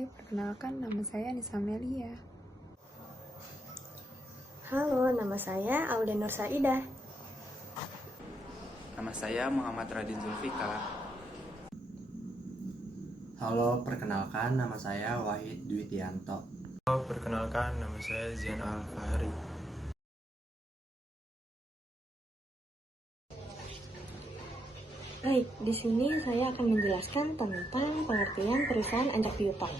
Hai, perkenalkan nama saya Nisa Melia. Halo, nama saya Auda Nur Saidah. Nama saya Muhammad Radin Zulfikar. Halo, perkenalkan nama saya Wahid Dwi Tianto. Halo, perkenalkan nama saya Zian Al-Fahri. Baik, di sini saya akan menjelaskan tentang pengertian perusahaan anjak piutang.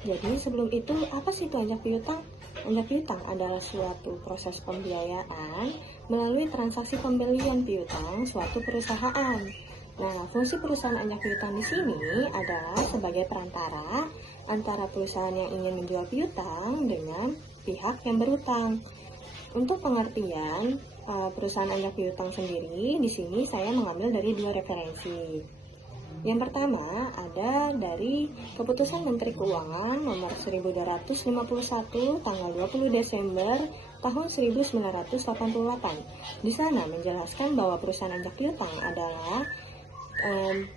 Jadi sebelum itu, apa sih itu anjak piutang? Anjak piutang adalah suatu proses pembiayaan melalui transaksi pembelian piutang suatu perusahaan. Nah, fungsi perusahaan anjak piutang di sini adalah sebagai perantara antara perusahaan yang ingin menjual piutang dengan pihak yang berutang. Untuk pengertian perusahaan anjak piutang sendiri, di sini saya mengambil dari dua referensi. Yang pertama ada dari Keputusan Menteri Keuangan nomor 1251 tanggal 20 Desember tahun 1988. Di sana menjelaskan bahwa perusahaan anjak piutang adalah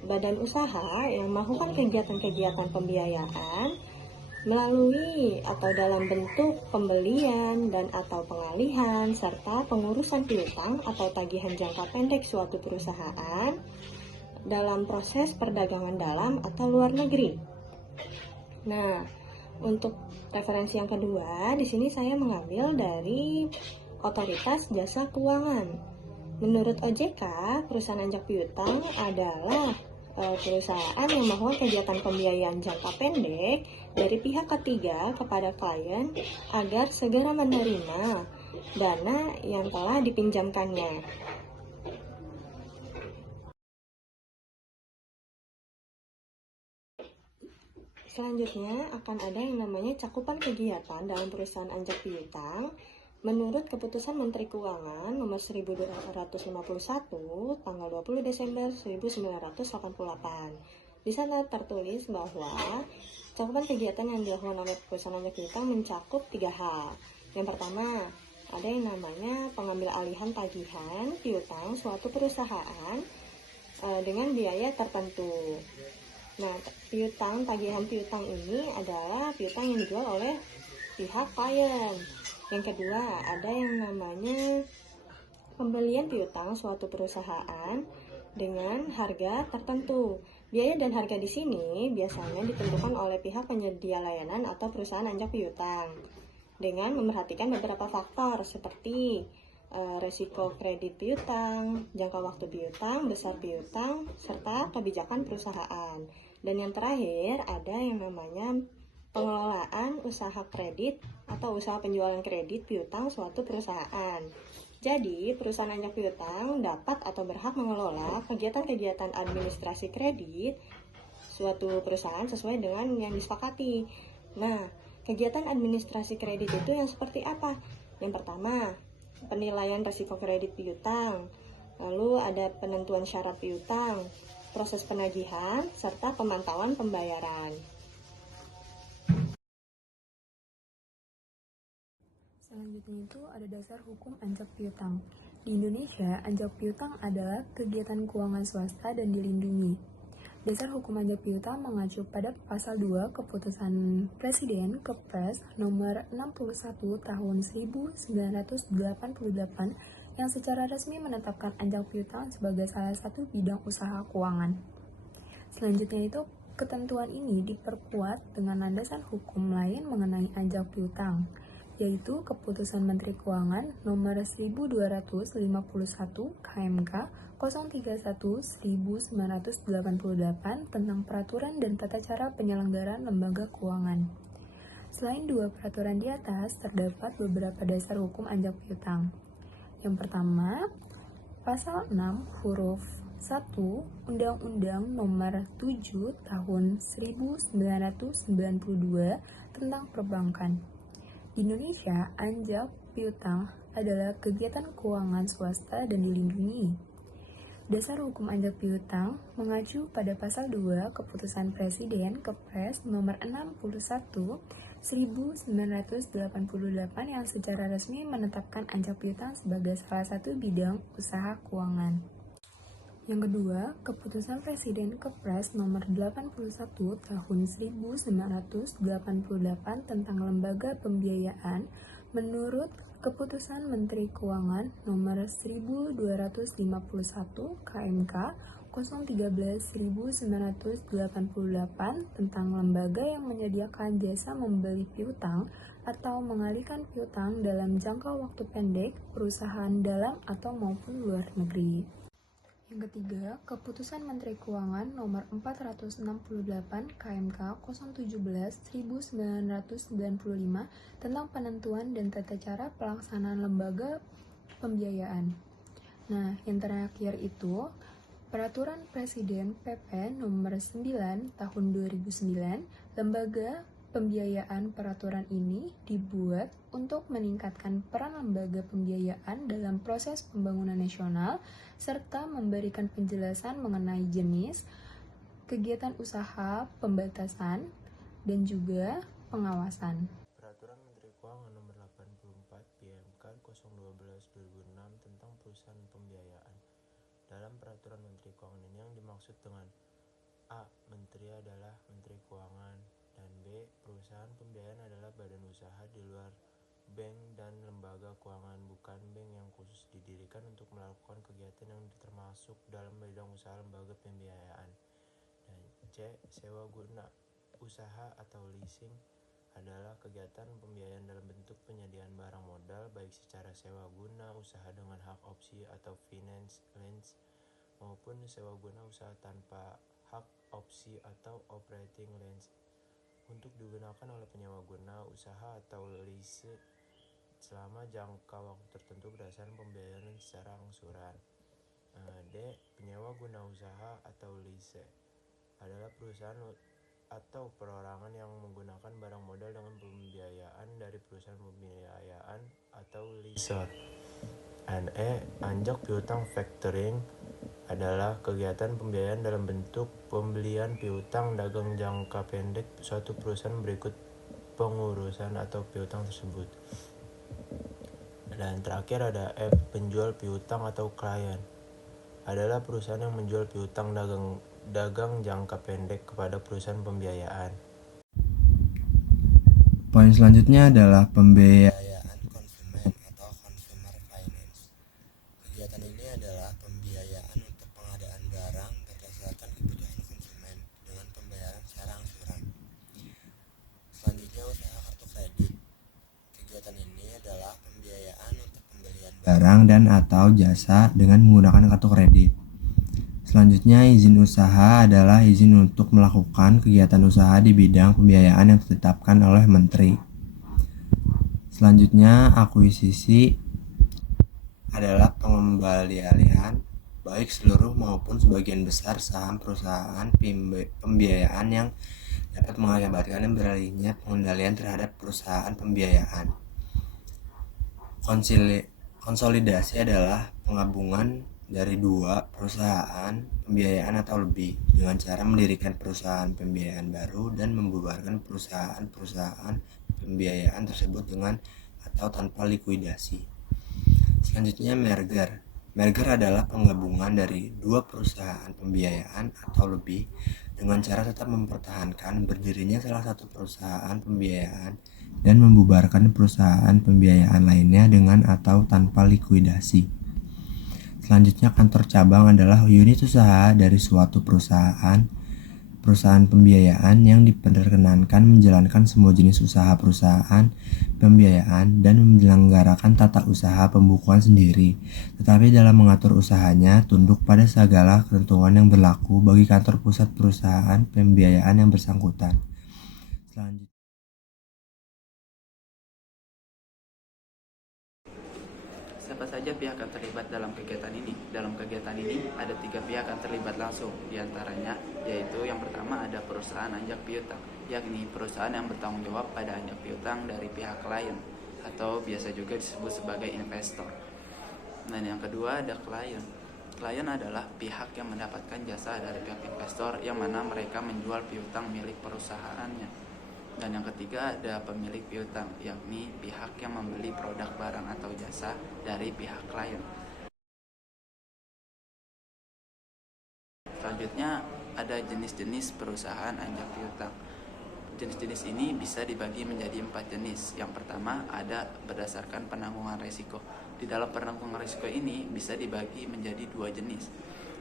badan usaha yang melakukan kegiatan-kegiatan pembiayaan melalui atau dalam bentuk pembelian dan atau pengalihan serta pengurusan piutang atau tagihan jangka pendek suatu perusahaan dalam proses perdagangan dalam atau luar negeri. Nah, untuk referensi yang kedua, di sini saya mengambil dari Otoritas Jasa Keuangan. Menurut OJK, perusahaan anjak piutang adalah perusahaan yang melakukan kegiatan pembiayaan jangka pendek dari pihak ketiga kepada klien agar segera menerima dana yang telah dipinjamkannya. Selanjutnya akan ada yang namanya cakupan kegiatan dalam perusahaan anjak piutang. Menurut Keputusan Menteri Keuangan nomor 1251 tanggal 20 Desember 1988. Di sana tertulis bahwa cakupan kegiatan yang dilakukan oleh perusahaan anjak piutang mencakup 3 hal. Yang pertama, ada yang namanya pengambil alihan tagihan piutang suatu perusahaan dengan biaya tertentu. Nah, tagihan piutang ini adalah piutang yang dijual oleh pihak klien. Yang kedua, ada yang namanya pembelian piutang suatu perusahaan dengan harga tertentu. Biaya dan harga di sini biasanya ditentukan oleh pihak penyedia layanan atau perusahaan anjak piutang dengan memerhatikan beberapa faktor seperti resiko kredit piutang, jangka waktu piutang, besar piutang, serta kebijakan perusahaan. Dan yang terakhir ada yang namanya pengelolaan usaha kredit atau usaha penjualan kredit piutang suatu perusahaan. Jadi, perusahaan anjak piutang dapat atau berhak mengelola kegiatan-kegiatan administrasi kredit suatu perusahaan sesuai dengan yang disepakati. Nah, kegiatan administrasi kredit itu yang seperti apa? Yang pertama, penilaian risiko kredit piutang, lalu ada penentuan syarat piutang, proses penagihan, serta pemantauan pembayaran. Selanjutnya itu ada dasar hukum anjak piutang. Di Indonesia, anjak piutang adalah kegiatan keuangan swasta dan dilindungi. Dasar hukum anjak piutang mengacu pada pasal 2 Keputusan Presiden Kepres nomor 61 tahun 1988 yang secara resmi menetapkan anjak piutang sebagai salah satu bidang usaha keuangan. Selanjutnya itu ketentuan ini diperkuat dengan landasan hukum lain mengenai anjak piutang, yaitu Keputusan Menteri Keuangan nomor 1251 KMK 031/1988 tentang peraturan dan tata cara penyelenggaraan lembaga keuangan. Selain dua peraturan di atas, terdapat beberapa dasar hukum anjak piutang. Yang pertama, Pasal 6 huruf 1 Undang-Undang Nomor 7 Tahun 1992 tentang Perbankan. Di Indonesia, anjak piutang adalah kegiatan keuangan swasta dan dilindungi. Dasar hukum anjak piutang mengacu pada pasal 2 Keputusan Presiden Kepres nomor 61 1988 yang secara resmi menetapkan anjak piutang sebagai salah satu bidang usaha keuangan. Yang kedua, Keputusan Presiden Kepres Nomor 81 Tahun 1988 tentang Lembaga Pembiayaan menurut Keputusan Menteri Keuangan Nomor 1251 KMK 013-1988 tentang lembaga yang menyediakan jasa membeli piutang atau mengalihkan piutang dalam jangka waktu pendek perusahaan dalam atau maupun luar negeri. Yang ketiga, Keputusan Menteri Keuangan Nomor 468 KMK 017-1995 tentang penentuan dan tata cara pelaksanaan lembaga pembiayaan. Nah, yang terakhir itu Peraturan Presiden PP Nomor 9 Tahun 2009, Lembaga Pembiayaan. Peraturan ini dibuat untuk meningkatkan peran lembaga pembiayaan dalam proses pembangunan nasional serta memberikan penjelasan mengenai jenis, kegiatan usaha, pembatasan, dan juga pengawasan. Peraturan Menteri Keuangan Nomor 84 PMK 012/2006 tentang perusahaan pembiayaan. Dalam peraturan Menteri Keuangan ini yang dimaksud dengan A. Menteri adalah Menteri Keuangan, dan B. Perusahaan pembiayaan adalah badan usaha di luar bank dan lembaga keuangan, bukan bank yang khusus didirikan untuk melakukan kegiatan yang termasuk dalam bidang usaha lembaga pembiayaan. Dan C. Sewa guna usaha atau leasing adalah kegiatan pembiayaan dalam bentuk penyediaan barang modal baik secara sewa guna usaha dengan hak opsi atau finance lease maupun sewa guna usaha tanpa hak opsi atau operating lease untuk digunakan oleh penyewa guna usaha atau lease selama jangka waktu tertentu berdasarkan pembayaran secara angsuran. D. Penyewa guna usaha atau lease adalah perusahaan atau perorangan yang menggunakan barang modal dengan pembiayaan dari perusahaan pembiayaan atau leaser. And E. Anjak piutang factoring adalah kegiatan pembiayaan dalam bentuk pembelian piutang dagang jangka pendek suatu perusahaan berikut pengurusan atau piutang tersebut. Dan terakhir ada F. Penjual piutang atau klien adalah perusahaan yang menjual piutang dagang jangka pendek kepada perusahaan pembiayaan. Poin selanjutnya adalah pembiayaan konsumen atau consumer finance. Kegiatan ini adalah pembiayaan untuk pengadaan barang berdasarkan kebutuhan konsumen dengan pembayaran secara angsuran. Selanjutnya usaha kartu kredit. Kegiatan ini adalah pembiayaan untuk pembelian barang dan atau jasa dengan menggunakan kartu kredit. Selanjutnya, izin usaha adalah izin untuk melakukan kegiatan usaha di bidang pembiayaan yang ditetapkan oleh Menteri. Selanjutnya, akuisisi adalah pengembalian baik seluruh maupun sebagian besar saham perusahaan pembiayaan yang dapat mengakibatkan beralihnya pengendalian terhadap perusahaan pembiayaan. Konsolidasi adalah penggabungan dari dua perusahaan pembiayaan atau lebih dengan cara mendirikan perusahaan pembiayaan baru dan membubarkan perusahaan pembiayaan tersebut dengan atau tanpa likuidasi. Selanjutnya, merger. Merger adalah penggabungan dari dua perusahaan pembiayaan atau lebih dengan cara tetap mempertahankan berdirinya salah satu perusahaan pembiayaan dan membubarkan perusahaan pembiayaan lainnya dengan atau tanpa likuidasi. Selanjutnya, kantor cabang adalah unit usaha dari suatu perusahaan pembiayaan yang diperkenankan menjalankan semua jenis usaha perusahaan pembiayaan dan menyelenggarakan tata usaha pembukuan sendiri, tetapi dalam mengatur usahanya tunduk pada segala ketentuan yang berlaku bagi kantor pusat perusahaan pembiayaan yang bersangkutan. Selanjutnya, Siapa saja pihak yang terlibat dalam kegiatan ini? Dalam kegiatan ini ada 3 pihak yang terlibat langsung, diantaranya yaitu yang pertama ada perusahaan anjak piutang, yakni perusahaan yang bertanggung jawab pada anjak piutang dari pihak klien atau biasa juga disebut sebagai investor. Dan yang kedua ada klien. Klien adalah pihak yang mendapatkan jasa dari pihak investor yang mana mereka menjual piutang milik perusahaannya. Dan yang ketiga ada pemilik piutang, yakni pihak yang membeli produk barang atau jasa dari pihak klien. Selanjutnya ada jenis-jenis perusahaan anjak piutang. Jenis-jenis ini bisa dibagi menjadi 4 jenis. Yang pertama ada berdasarkan penanggungan risiko. Di dalam penanggungan risiko ini bisa dibagi menjadi 2 jenis.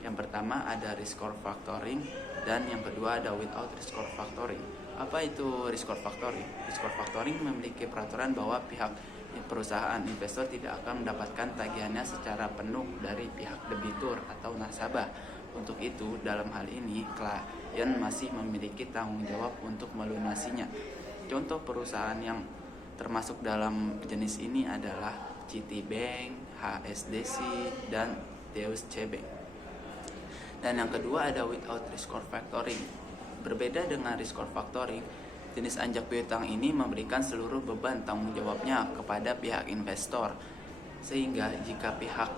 Yang pertama ada risk score factoring dan yang kedua ada without risk score factoring. Apa itu risk score factoring? Risk score factoring memiliki peraturan bahwa pihak perusahaan investor tidak akan mendapatkan tagihannya secara penuh dari pihak debitur atau nasabah. Untuk itu, dalam hal ini, klien masih memiliki tanggung jawab untuk melunasinya. Contoh perusahaan yang termasuk dalam jenis ini adalah Citibank, HSBC, dan Deutsche Bank. Dan yang kedua ada without risk score factoring. Berbeda dengan risk score factoring, jenis anjak piutang ini memberikan seluruh beban tanggung jawabnya kepada pihak investor. Sehingga jika pihak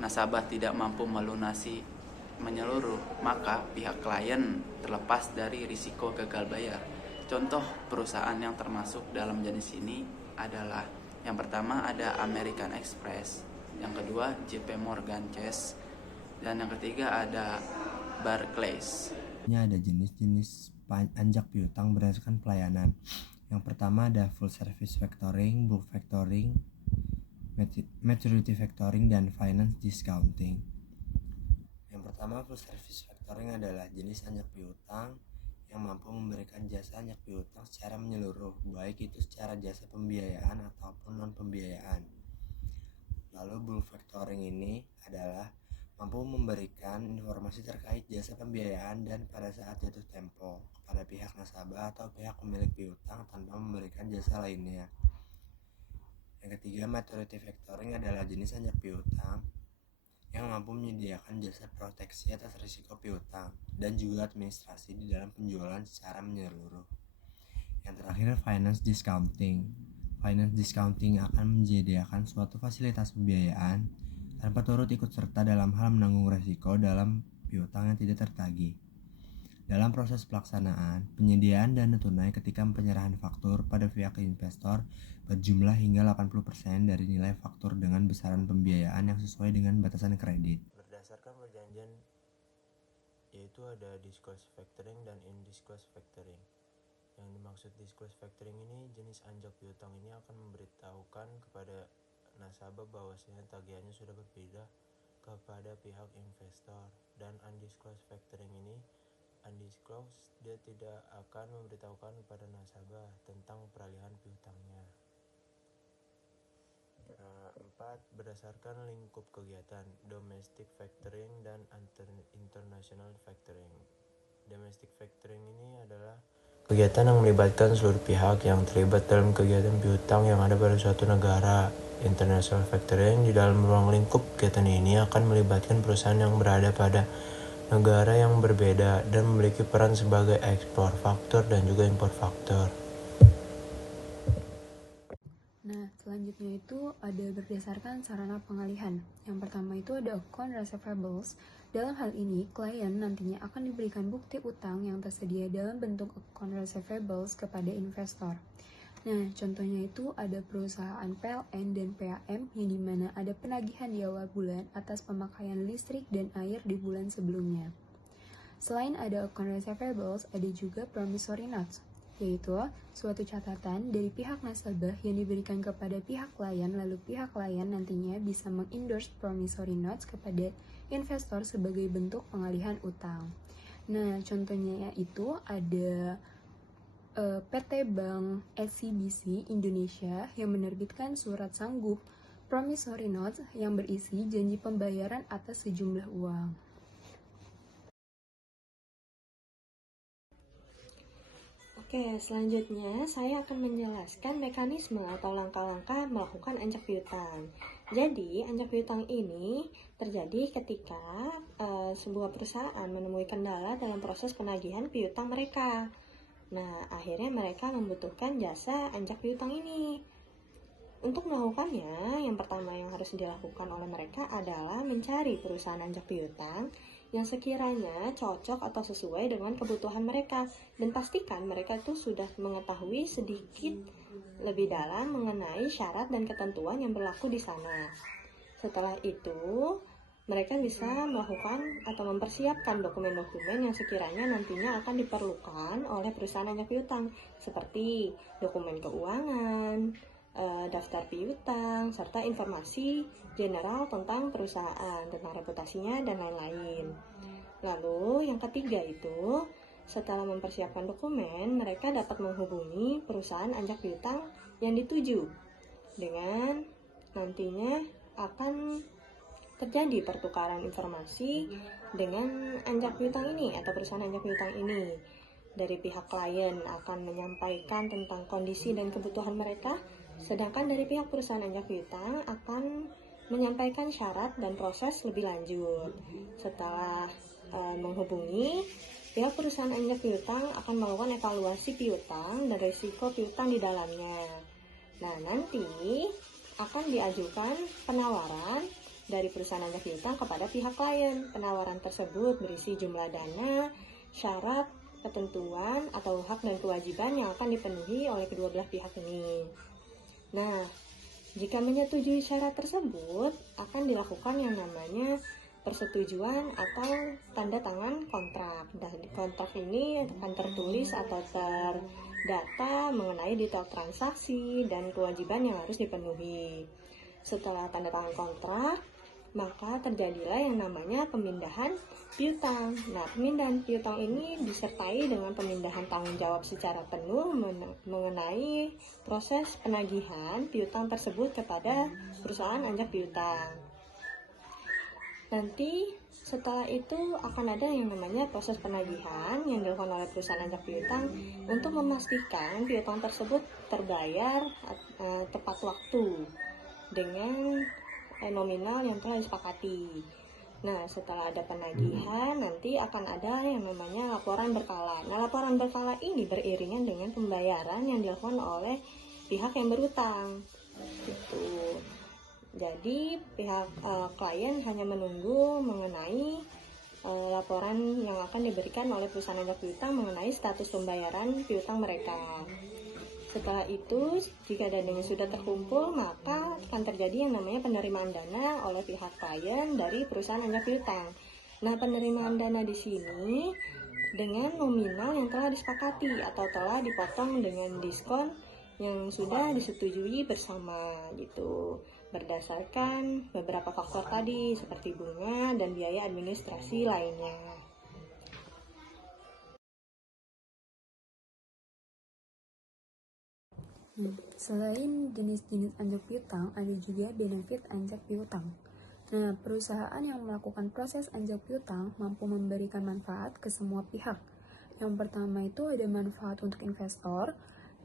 nasabah tidak mampu melunasi menyeluruh, maka pihak klien terlepas dari risiko gagal bayar. Contoh perusahaan yang termasuk dalam jenis ini adalah yang pertama ada American Express, yang kedua JP Morgan Chase, dan yang ketiga ada Barclays. Ini ada jenis-jenis anjak piutang berdasarkan pelayanan. Yang pertama ada full service factoring, bulk factoring, maturity factoring, dan finance discounting. Yang pertama, full service factoring adalah jenis anjak piutang yang mampu memberikan jasa anjak piutang secara menyeluruh, baik itu secara jasa pembiayaan ataupun non pembiayaan. Lalu bulk factoring ini adalah mampu memberikan informasi terkait jasa pembiayaan dan pada saat jatuh tempo kepada pihak nasabah atau pihak pemilik piutang tanpa memberikan jasa lainnya. Yang ketiga, maturity factoring adalah jenis anjak piutang yang mampu menyediakan jasa proteksi atas risiko piutang dan juga administrasi di dalam penjualan secara menyeluruh. Yang terakhir, finance discounting. Finance discounting akan menyediakan suatu fasilitas pembiayaan tanpa turut ikut serta dalam hal menanggung risiko dalam piutang yang tidak tertagih. Dalam proses pelaksanaan, penyediaan dana tunai ketika penyerahan faktur pada pihak investor berjumlah hingga 80% dari nilai faktur dengan besaran pembiayaan yang sesuai dengan batasan kredit. Berdasarkan perjanjian, yaitu ada disclose factoring dan indisclose factoring. Yang dimaksud disclose factoring ini, jenis anjak piutang ini akan memberitahukan kepada nasabah bahwasanya tagihannya sudah berbeda kepada pihak investor. Dan undisclosed factoring ini undisclosed, dia tidak akan memberitahukan kepada nasabah tentang peralihan piutangnya. 4. Berdasarkan lingkup kegiatan, domestic factoring dan international factoring. Domestic factoring ini adalah kegiatan yang melibatkan seluruh pihak yang terlibat dalam kegiatan piutang yang ada pada suatu negara. International factoring di dalam ruang lingkup kegiatan ini akan melibatkan perusahaan yang berada pada negara yang berbeda dan memiliki peran sebagai ekspor faktor dan juga impor faktor. Nah, selanjutnya itu ada berdasarkan sarana pengalihan. Yang pertama itu ada account receivables. Dalam hal ini, klien nantinya akan diberikan bukti utang yang tersedia dalam bentuk account receivables kepada investor. Nah, contohnya itu ada perusahaan PLN dan PAM yang dimana ada penagihan di awal bulan atas pemakaian listrik dan air di bulan sebelumnya. Selain ada account receivables, ada juga promissory notes, yaitu suatu catatan dari pihak nasabah yang diberikan kepada pihak klien, lalu pihak klien nantinya bisa meng-endorse promissory notes kepada investor sebagai bentuk pengalihan utang. Nah, contohnya itu ada PT Bank SCBC Indonesia yang menerbitkan surat sanggup promissory notes yang berisi janji pembayaran atas sejumlah uang. Oke, selanjutnya saya akan menjelaskan mekanisme atau langkah-langkah melakukan anjak piutang. Jadi, anjak piutang ini terjadi ketika sebuah perusahaan menemui kendala dalam proses penagihan piutang mereka. Nah, akhirnya mereka membutuhkan jasa anjak piutang ini. Untuk melakukannya, yang pertama yang harus dilakukan oleh mereka adalah mencari perusahaan anjak piutang yang sekiranya cocok atau sesuai dengan kebutuhan mereka, dan pastikan mereka itu sudah mengetahui sedikit lebih dalam mengenai syarat dan ketentuan yang berlaku di sana. Setelah itu, mereka bisa melakukan atau mempersiapkan dokumen-dokumen yang sekiranya nantinya akan diperlukan oleh perusahaan anjak piutang, seperti dokumen keuangan, daftar piutang, serta informasi general tentang perusahaan, tentang reputasinya, dan lain-lain. Lalu yang ketiga itu, setelah mempersiapkan dokumen, mereka dapat menghubungi perusahaan anjak piutang yang dituju dengan nantinya akan terjadi pertukaran informasi dengan anjak piutang ini atau perusahaan anjak piutang ini. Dari pihak klien akan menyampaikan tentang kondisi dan kebutuhan mereka, sedangkan dari pihak perusahaan anjak piutang akan menyampaikan syarat dan proses lebih lanjut. Setelah menghubungi, pihak perusahaan anjak piutang akan melakukan evaluasi piutang dan risiko piutang di dalamnya. Nah, nanti akan diajukan penawaran dari perusahaan anjak piutang kepada pihak klien. Penawaran tersebut berisi jumlah dana, syarat, ketentuan, atau hak dan kewajiban yang akan dipenuhi oleh kedua belah pihak ini. Nah, jika menyetujui syarat tersebut, akan dilakukan yang namanya persetujuan atau tanda tangan kontrak. Dan kontrak ini akan tertulis atau terdata mengenai detail transaksi dan kewajiban yang harus dipenuhi. Setelah tanda tangan kontrak, maka terjadilah yang namanya pemindahan piutang. Nah, pemindahan piutang ini disertai dengan pemindahan tanggung jawab secara penuh mengenai proses penagihan piutang tersebut kepada perusahaan anjak piutang. Nanti setelah itu akan ada yang namanya proses penagihan yang dilakukan oleh perusahaan anjak piutang untuk memastikan piutang tersebut terbayar tepat waktu dengan nominal yang telah disepakati. Nah, setelah ada penagihan, nanti akan ada yang namanya laporan berkala. Nah, laporan berkala ini beriringan dengan pembayaran yang dilakukan oleh pihak yang berutang. Gitu. Jadi, pihak klien hanya menunggu mengenai laporan yang akan diberikan oleh perusahaan anjak piutang mengenai status pembayaran piutang mereka. Setelah itu, jika dananya sudah terkumpul, maka akan terjadi yang namanya penerimaan dana oleh pihak klien dari perusahaan anjak piutang. Nah, penerimaan dana di sini dengan nominal yang telah disepakati atau telah dipotong dengan diskon yang sudah disetujui bersama gitu, berdasarkan beberapa faktor tadi seperti bunga dan biaya administrasi lainnya. Selain jenis-jenis anjak piutang, ada juga benefit anjak piutang. Nah, perusahaan yang melakukan proses anjak piutang mampu memberikan manfaat ke semua pihak. Yang pertama itu ada manfaat untuk investor.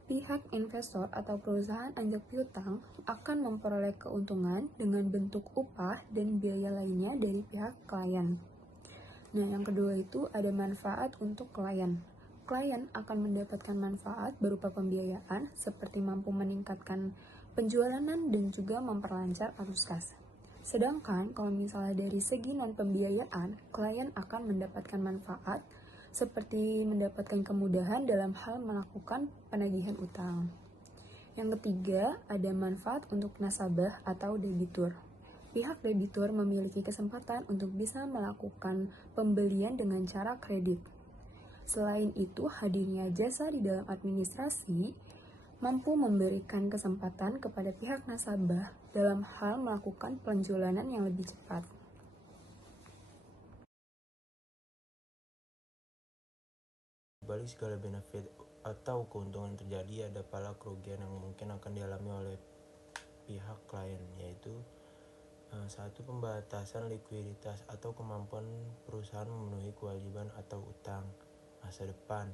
Pihak investor atau perusahaan anjak piutang akan memperoleh keuntungan dengan bentuk upah dan biaya lainnya dari pihak klien. Nah, yang kedua itu ada manfaat untuk klien. Klien akan mendapatkan manfaat berupa pembiayaan seperti mampu meningkatkan penjualan dan juga memperlancar arus kas. Sedangkan kalau misalnya dari segi non-pembiayaan, klien akan mendapatkan manfaat seperti mendapatkan kemudahan dalam hal melakukan penagihan utang. Yang ketiga, ada manfaat untuk nasabah atau debitur. Pihak debitur memiliki kesempatan untuk bisa melakukan pembelian dengan cara kredit. Selain itu, hadirnya jasa di dalam administrasi mampu memberikan kesempatan kepada pihak nasabah dalam hal melakukan penjualan yang lebih cepat. Balik segala benefit atau keuntungan terjadi, ada pula kerugian yang mungkin akan dialami oleh pihak klien, yaitu satu, pembatasan likuiditas atau kemampuan perusahaan memenuhi kewajiban atau utang masa depan.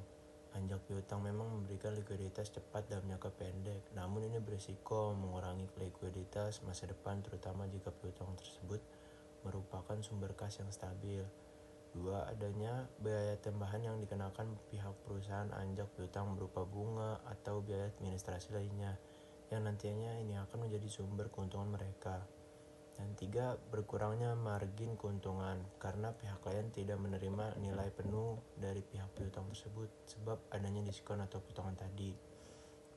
Anjak piutang memang memberikan likuiditas cepat dalam jangka pendek, namun ini berisiko mengurangi likuiditas masa depan, terutama jika piutang tersebut merupakan sumber kas yang stabil. 2. Adanya biaya tambahan yang dikenakan pihak perusahaan anjak piutang berupa bunga atau biaya administrasi lainnya, yang nantinya ini akan menjadi sumber keuntungan mereka. Dan 3. Berkurangnya margin keuntungan karena pihak klien tidak menerima nilai penuh dari pihak piutang tersebut sebab adanya diskon atau potongan tadi.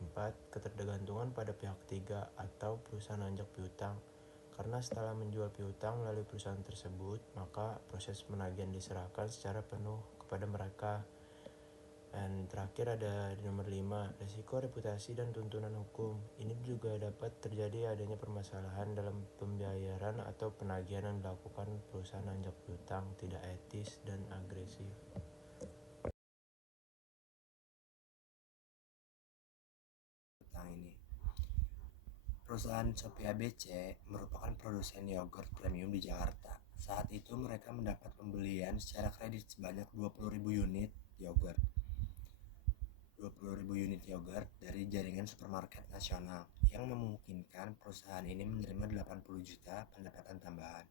4. Ketergantungan pada pihak ketiga atau perusahaan anjak piutang Karena setelah menjual piutang melalui perusahaan tersebut, maka proses penagihan diserahkan secara penuh kepada mereka. Dan terakhir ada di nomor 5, resiko reputasi dan tuntunan hukum. Ini juga dapat terjadi adanya permasalahan dalam pembayaran atau penagihan yang dilakukan perusahaan anjak piutang tidak etis dan agresif. Ini perusahaan Shopee ABC merupakan produsen yogurt premium di Jakarta. Saat itu mereka mendapat pembelian secara kredit sebanyak 20.000 unit yogurt. 20.000 unit yogurt dari jaringan supermarket nasional yang memungkinkan perusahaan ini menerima 80 juta pendapatan tambahan.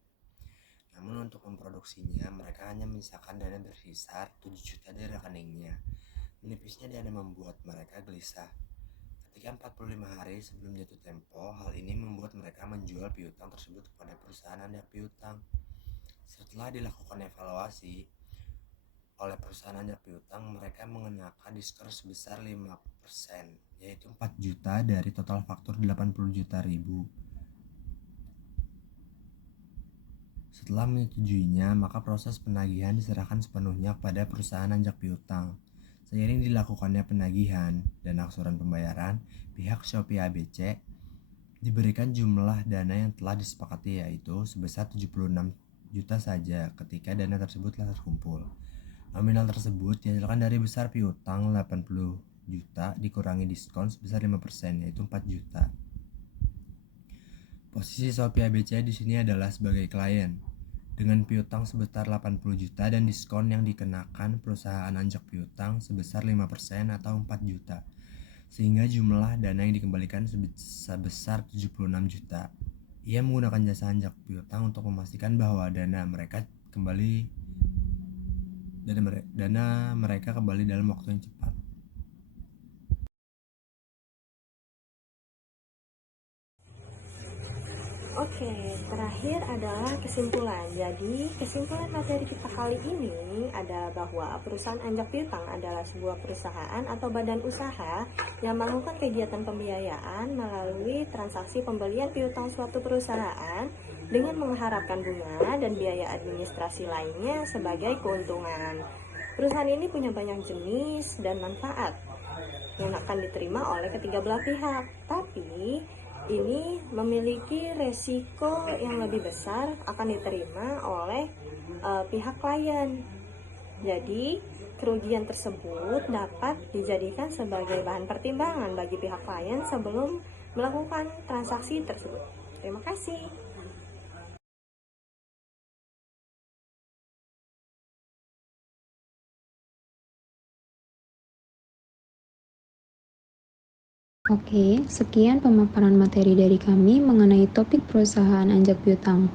Namun untuk memproduksinya, mereka hanya menyisakan dana berkisar 7 juta dari rekeningnya. Menipisnya dana membuat mereka gelisah. Ketika 45 hari sebelum jatuh tempo, hal ini membuat mereka menjual piutang tersebut kepada perusahaan anjak piutang. Setelah dilakukan evaluasi oleh perusahaan anjak piutang, mereka mengenakan diskon sebesar 5%, yaitu 4 juta dari total faktur 80 juta ribu. Setelah menyetujuinya, maka proses penagihan diserahkan sepenuhnya kepada perusahaan anjak piutang. Seiring dilakukannya penagihan dan aksuran pembayaran, pihak Shopee ABC diberikan jumlah dana yang telah disepakati, yaitu sebesar 76 juta saja ketika dana tersebut telah terkumpul. Nominal tersebut dihasilkan dari besar piutang 80 juta dikurangi diskon sebesar 5%, yaitu 4 juta. Posisi Shopee ABC di sini adalah sebagai klien dengan piutang sebesar 80 juta dan diskon yang dikenakan perusahaan anjak piutang sebesar 5% atau 4 juta. Sehingga jumlah dana yang dikembalikan sebesar 76 juta. Ia menggunakan jasa anjak piutang untuk memastikan bahwa dana mereka kembali dalam waktu yang cepat. Oke, terakhir adalah kesimpulan. Jadi, kesimpulan materi kita kali ini adalah bahwa perusahaan anjak piutang adalah sebuah perusahaan atau badan usaha yang melakukan kegiatan pembiayaan melalui transaksi pembelian piutang suatu perusahaan dengan mengharapkan bunga dan biaya administrasi lainnya sebagai keuntungan. Perusahaan ini punya banyak jenis dan manfaat yang akan diterima oleh ketiga belah pihak, tapi ini memiliki resiko yang lebih besar akan diterima oleh pihak klien. Jadi, kerugian tersebut dapat dijadikan sebagai bahan pertimbangan bagi pihak klien sebelum melakukan transaksi tersebut. Terima kasih. Oke, sekian pemaparan materi dari kami mengenai topik perusahaan anjak piutang.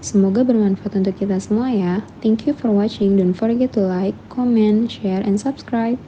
Semoga bermanfaat untuk kita semua ya. Thank you for watching. Don't forget to like, comment, share, and subscribe.